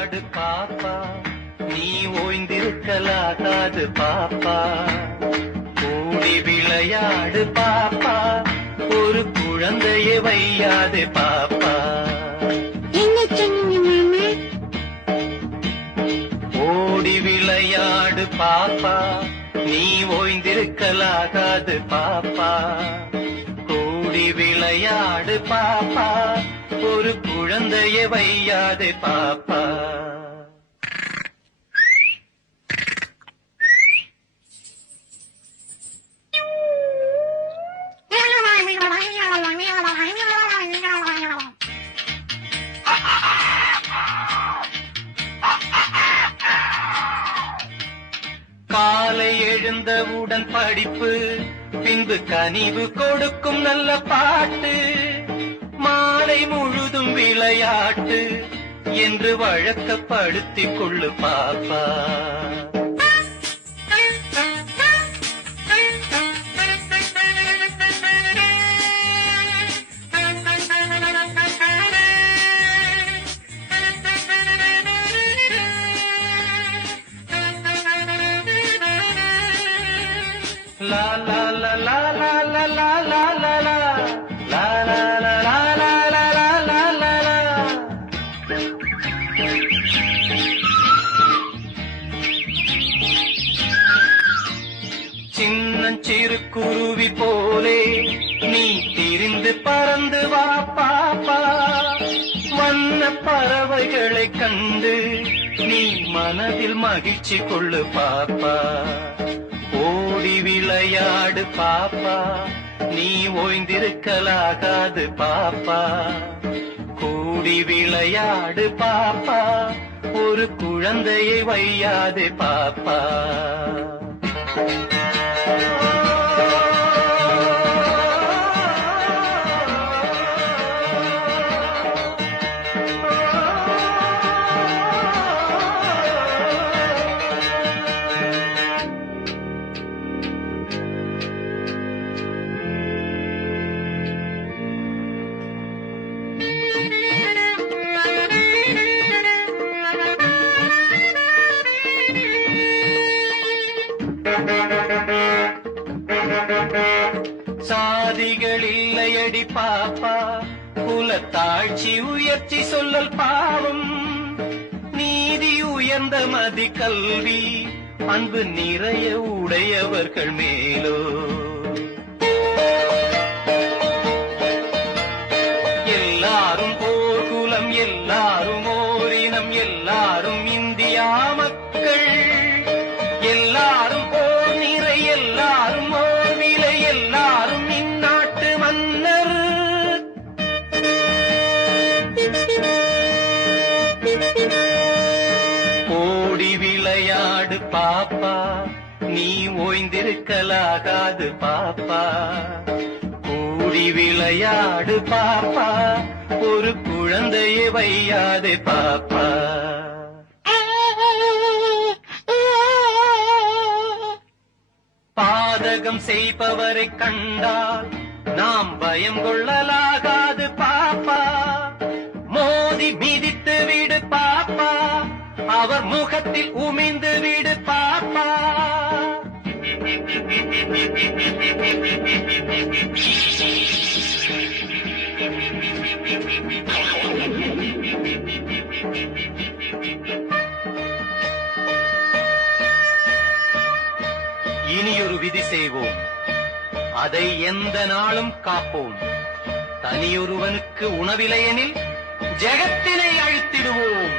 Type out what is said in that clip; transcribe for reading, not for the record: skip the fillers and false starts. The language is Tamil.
விளையாடு பாப்பா, நீ ஓய்ந்திருக்கலாகாது பாப்பா. கூடி விளையாடு பாப்பா, ஒரு குழந்தையை வையாது பாப்பா. என்ன சொன்னீங்க மாமா? ஓடி விளையாடு பாப்பா, நீ ஓய்ந்திருக்கலாகாது பாப்பா. கூடி விளையாடு பாப்பா, ஒரு குழந்தையை வையாது பாப்பா. காலை எழுந்தவுடன் படிப்பு, பின்பு கனிவு கொடுக்கும் நல்ல பாட்டு, மாலை முழுதும் விளையாட்டு என்று வழக்கப்படுத்திக் கொள்ளு பாப்பா. La la la la la la la la la la la la la la la la la la la. சின்னஞ்சிறு குருவி போலே நீ திரிந்து பறந்து வா பாப்பா. வண்ண பறவைகளை கண்டு நீ மனதில் மகிழ்ச்சி கொள்ளு பாப்பா. ஓடி விளையாடு பாப்பா, நீ ஓய்ந்திருக்கலாகாது பாப்பா. கூடி விளையாடு பாப்பா, ஒரு குழந்தையை வையாது பாப்பா. சாதிகள் இல்லையடி பாப்பா, குலத்தாழ்ச்சி உயர்ச்சி சொல்லல் பாவம். நீதி உயர்ந்த மதி கல்வி, அன்பு நிறைய உடையவர்கள் மேலோ. எல்லாரும் ஓர் குலம், எல்லாரும் ஓரினம், எல்லாரும் இந்தியா மக்கள். எல்லாரும் ஓர் நிறை, எல்லாரும் ஓர் விலை, எல்லாரும் இந்நாட்டு மன்னர். ஓடி விளையாடு பாப்பா, நீ ஓய்ந்திருக்கலாகாது பாப்பா. கூடி விளையாடு பாப்பா, ஒரு குழந்தையை வையாது பாப்பா. பாதகம் செய்பவரை கண்டால் நாம் பயம் கொள்ளலாகாது பாப்பா. மோதி மிதித்து விடு பாப்பா, அவர் முகத்தில் உமிழ்ந்து விடு பாப்பா. இனியொரு விதி செய்வோம், அதை எந்த நாளும் காப்போம். தனியொருவனுக்கு உணவில்லையெனில் ஜெகத்தினை அழித்திடுவோம்.